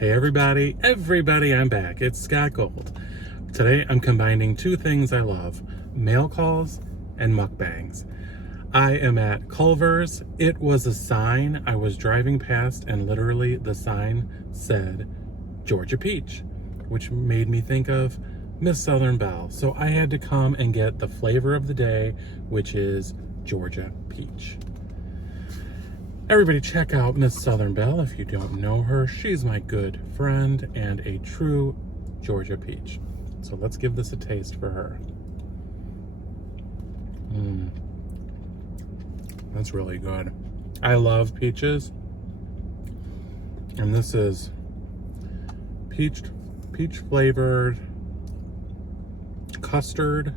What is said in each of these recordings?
Hey everybody, I'm back. It's Scott Gold. Today I'm combining two things I love, mail calls and mukbangs. I am at Culver's. It was a sign I was driving past and literally the sign said Georgia Peach, which made me think of Miss Southern Belle. So I had to come and get the flavor of the day, which is Georgia Peach. Everybody check out Miss Southern Belle if you don't know her. She's my good friend and a true Georgia Peach. So let's give this a taste for her. That's really good. I love peaches. And this is peach flavored custard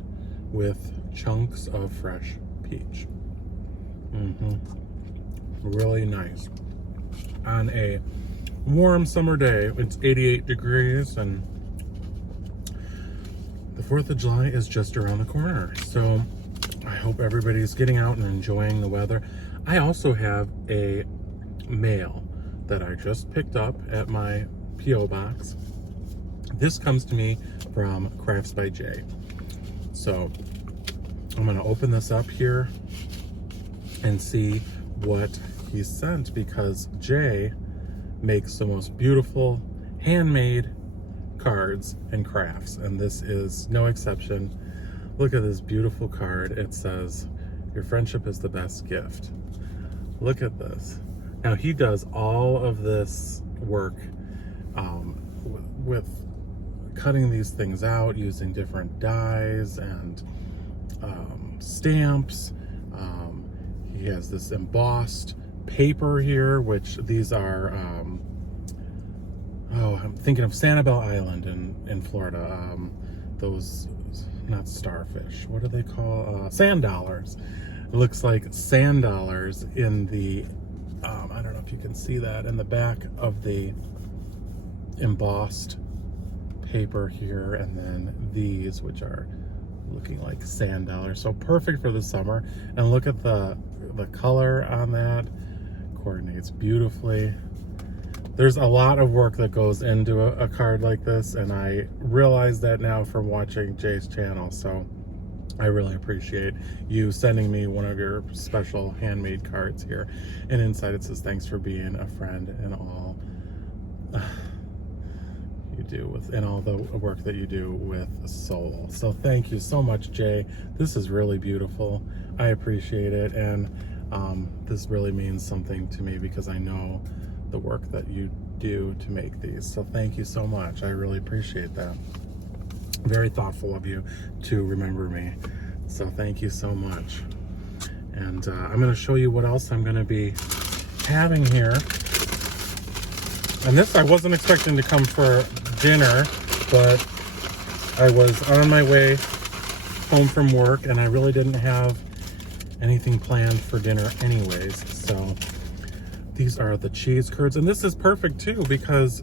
with chunks of fresh peach. Really nice. On a warm summer day, it's 88 degrees and the 4th of July is just around the corner. So I hope everybody's getting out and enjoying the weather. I also have a mail that I just picked up at my P.O. box. This comes to me from Crafts by Jay. So I'm gonna open this up here and see what he sent, because Jay makes the most beautiful handmade cards and crafts, and this is no exception. Look at this beautiful card. It says, "Your friendship is the best gift." Look at this. Now he does all of this work with cutting these things out using different dyes and stamps. He has this embossed paper here, which these are, I'm thinking of Sanibel Island in Florida. Those, not starfish, what do they call? Sand dollars. It looks like sand dollars in the, I don't know if you can see that, in the back of the embossed paper here, and then these, which are looking like sand dollars. So perfect for the summer. And look at the color on that. Coordinates beautifully. There's a lot of work that goes into a card like this, and I realize that now from watching Jay's channel. So I really appreciate you sending me one of your special handmade cards here. And inside it says, "Thanks for being a friend and all you do with, and all the work that you do with soul." So thank you so much, Jay. This is really beautiful. I appreciate it, and this really means something to me because I know the work that you do to make these. So thank you so much. I really appreciate that. Very thoughtful of you to remember me. So thank you so much. And I'm going to show you what else I'm going to be having here. And this I wasn't expecting to come for dinner, but I was on my way home from work and I really didn't have anything planned for dinner anyways. So these are the cheese curds, and this is perfect too because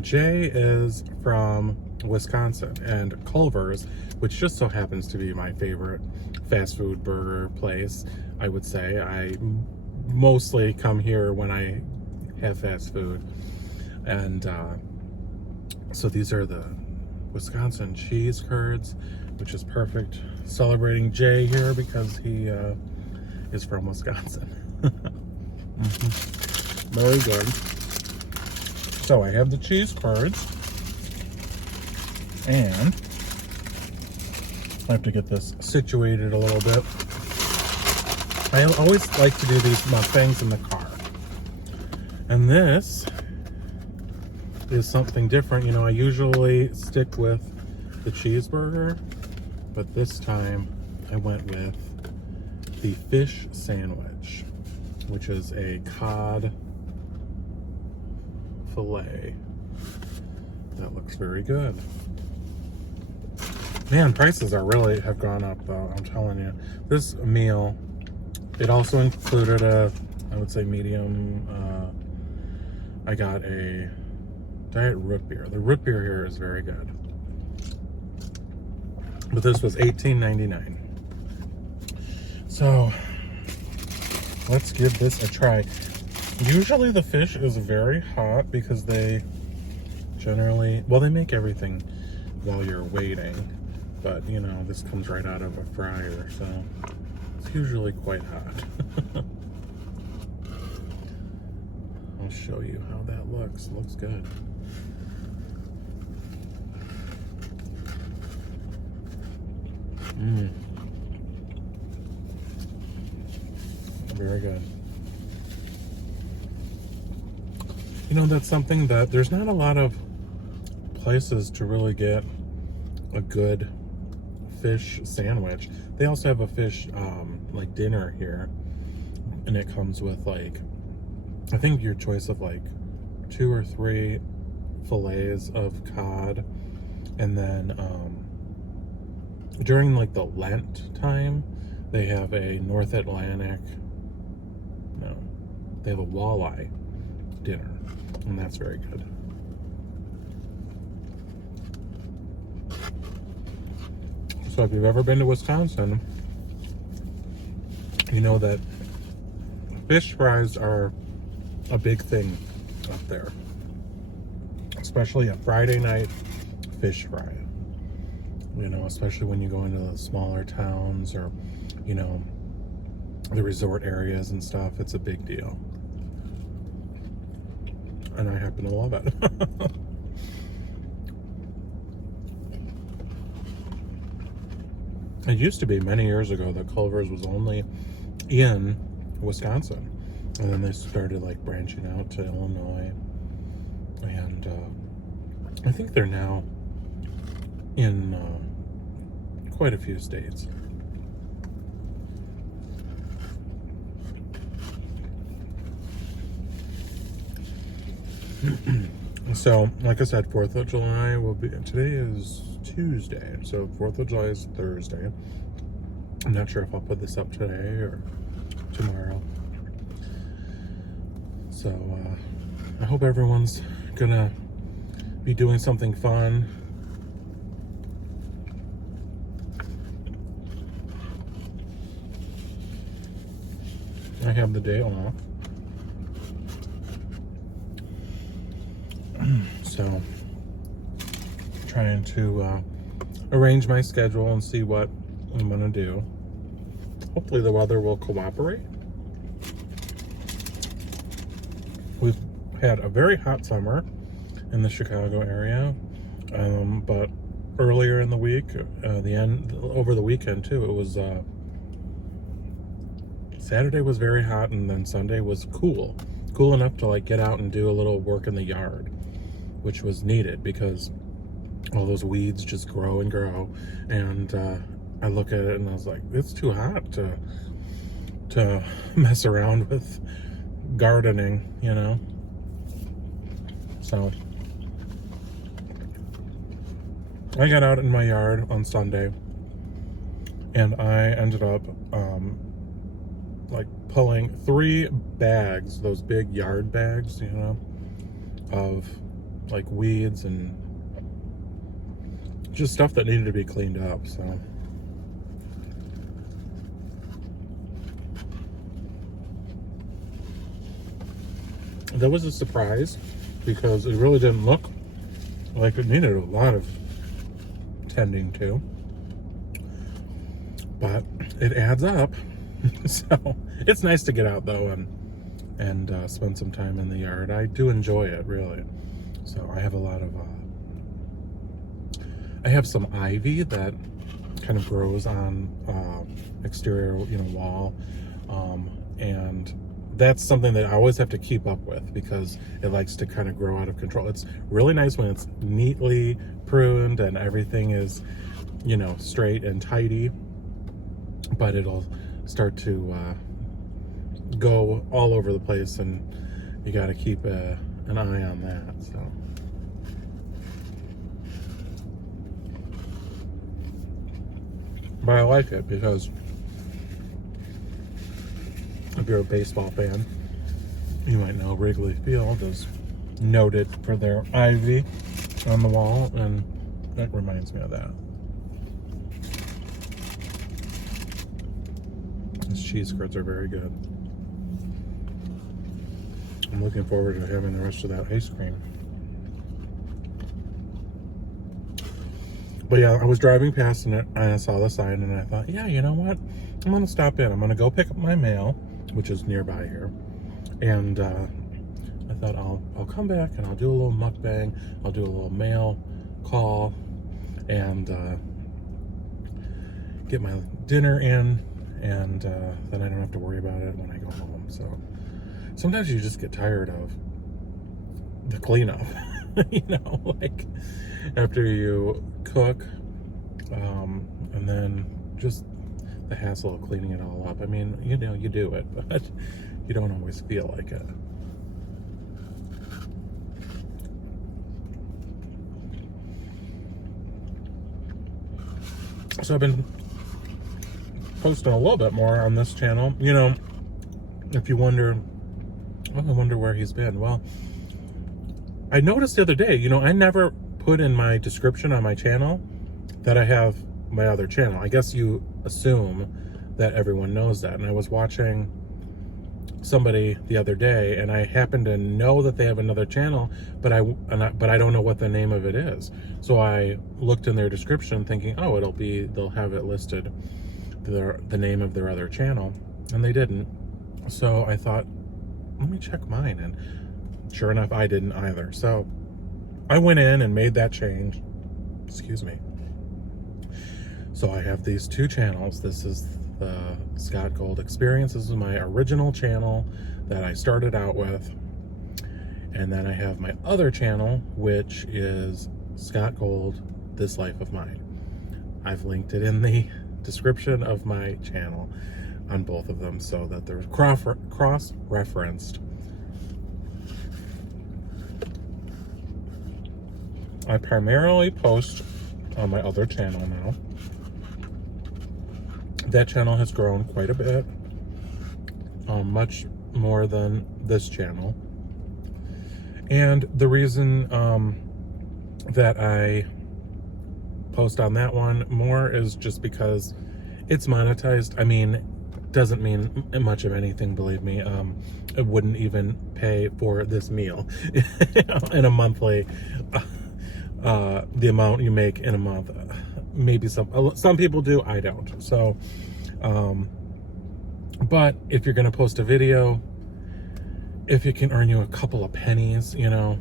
Jay is from Wisconsin, and Culver's, which just so happens to be my favorite fast food burger place, I would say. I mostly come here when I have fast food. And so these are the Wisconsin cheese curds, which is perfect. Celebrating Jay here because he is from Wisconsin. Very good. So I have the cheese curds, and I have to get this situated a little bit. I always like to do these mukbangs in the car, and this is something different. You know, I usually stick with the cheeseburger, but this time I went with the fish sandwich, which is a cod fillet. That looks very good. Man, prices have gone up though, I'm telling you. This meal, it also included I would say medium, I got a diet root beer. The root beer here is very good. But this was $18.99. So let's give this a try. Usually the fish is very hot because they generally, well, they make everything while you're waiting, but you know, this comes right out of a fryer, so it's usually quite hot. I'll show you how that looks. Looks good. Very good. You know, that's something that there's not a lot of places to really get a good fish sandwich. They also have a fish like dinner here, and it comes with like, I think your choice of like 2 or 3 fillets of cod, and then during like the Lent time, they have a North Atlantic, no, they have a walleye dinner, and that's very good. So if you've ever been to Wisconsin, you know that fish fries are a big thing up there, especially a Friday night fish fry. You know, especially when you go into the smaller towns or, you know, the resort areas and stuff, it's a big deal. And I happen to love it. It used to be many years ago that Culver's was only in Wisconsin, and then they started like branching out to Illinois, and I think they're now in quite a few states. So, like I said, 4th of July will be, today is Tuesday, so 4th of July is Thursday. I'm not sure if I'll put this up today or tomorrow. So, I hope everyone's gonna be doing something fun. I have the day off. So, trying to arrange my schedule and see what I'm gonna do. Hopefully the weather will cooperate. We've had a very hot summer in the Chicago area, but earlier in the week, over the weekend too, it was Saturday was very hot, and then Sunday was cool enough to like get out and do a little work in the yard, which was needed because all those weeds just grow and grow. And I look at it and I was like, it's too hot to mess around with gardening, you know. So I got out in my yard on Sunday, and I ended up like pulling 3 bags, those big yard bags, you know, of like weeds and just stuff that needed to be cleaned up. So that was a surprise because it really didn't look like it needed a lot of tending to, but it adds up. So it's nice to get out though and spend some time in the yard. I do enjoy it, really. So I have a lot of I have some ivy that kind of grows on exterior, you know, wall, and that's something that I always have to keep up with because it likes to kind of grow out of control. It's really nice when it's neatly pruned and everything is, you know, straight and tidy, but it'll start to go all over the place, and you got to keep an eye on that. So but I like it because if you're a baseball fan, you might know Wrigley Field is noted for their ivy on the wall, and that reminds me of that. These cheese curds are very good. I'm looking forward to having the rest of that ice cream. But yeah, I was driving past and I saw the sign and I thought, yeah, you know what? I'm going to stop in. I'm going to go pick up my mail, which is nearby here. And I thought I'll come back and I'll do a little mukbang. I'll do a little mail call and get my dinner in. And then I don't have to worry about it when I go home. So sometimes you just get tired of the cleanup. You know, like after you cook, and then just the hassle of cleaning it all up. I mean, you know, you do it, but you don't always feel like it. So I've been posting a little bit more on this channel. You know, if you wonder, oh, I wonder where he's been. Well, I noticed the other day, you know, I never put in my description on my channel that I have my other channel. I guess you assume that everyone knows that. And I was watching somebody the other day and I happened to know that they have another channel, but I don't know what the name of it is. So I looked in their description thinking, oh, they'll have it listed, the name of their other channel, and they didn't. So I thought, let me check mine, and sure enough, I didn't either. So I went in and made that change. Excuse me. So I have these two channels. This is the Scott Gold Experience. This is my original channel that I started out with. And then I have my other channel, which is Scott Gold, This Life of Mine. I've linked it in the description of my channel on both of them so that they're cross-referenced. I primarily post on my other channel now. That channel has grown quite a bit, much more than this channel. And the reason that I post on that one more is just because it's monetized. I mean, doesn't mean much of anything, believe me. It wouldn't even pay for this meal in a monthly, the amount you make in a month. Maybe some people do, I don't. So, but if you're going to post a video, if it can earn you a couple of pennies, you know,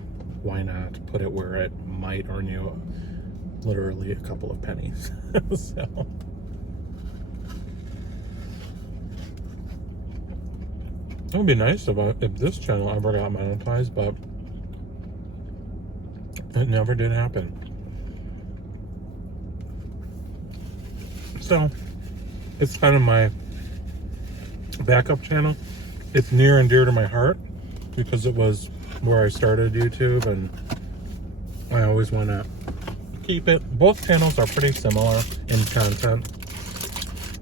why not put it where it might earn you literally a couple of pennies? So, it would be nice if this channel ever got monetized, but it never did happen. So it's kind of my backup channel. It's near and dear to my heart because it was where I started YouTube, and I always want to keep it. Both channels are pretty similar in content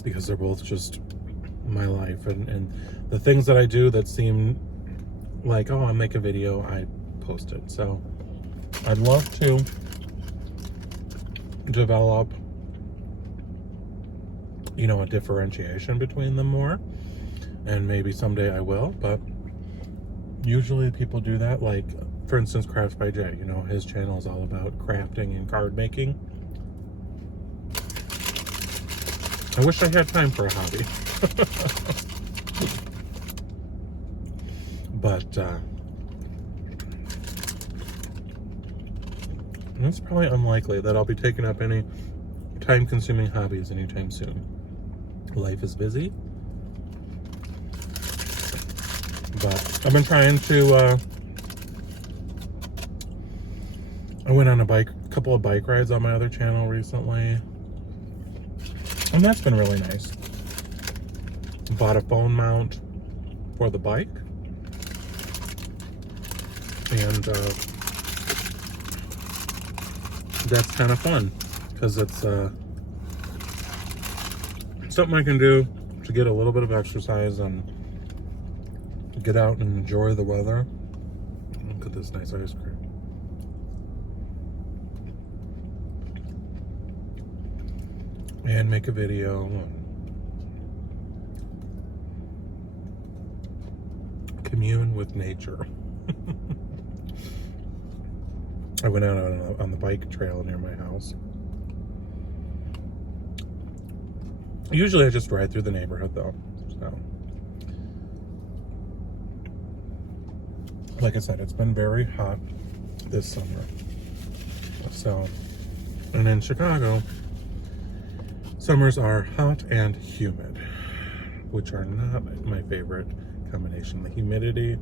because they're both just my life, and the things that I do that seem like, oh, I make a video, I post it. So I'd love to develop, you know, a differentiation between them more, and maybe someday I will, but usually people do that. Like, for instance, Crafts by Jay, you know, his channel is all about crafting and card making. I wish I had time for a hobby. But it's probably unlikely that I'll be taking up any time-consuming hobbies anytime soon. Life is busy. But I've been trying to, I went on a couple of bike rides on my other channel recently, and that's been really nice. Bought a phone mount for the bike, and that's kind of fun because it's something I can do to get a little bit of exercise and get out and enjoy the weather. Look at this nice ice cream. And make a video. Commune with nature. I went out on the bike trail near my house. Usually I just ride through the neighborhood though. So, like I said, it's been very hot this summer. So, and in Chicago, summers are hot and humid, which are not my favorite combination. The humidity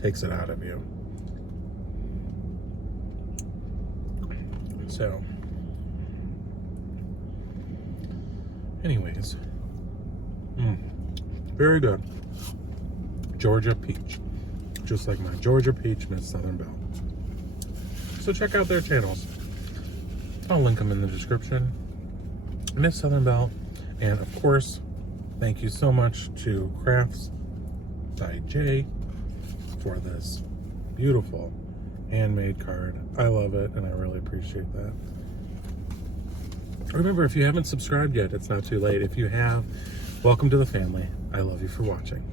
takes it out of you. So, anyways, very good. Georgia peach, just like my Georgia peach, Miss Southern Belle. So check out their channels. I'll link them in the description. Miss Southern Belle, and of course, thank you so much to Crafts by Jay for this beautiful handmade card. I love it, and I really appreciate that. Remember, if you haven't subscribed yet, it's not too late. If you have, welcome to the family. I love you for watching.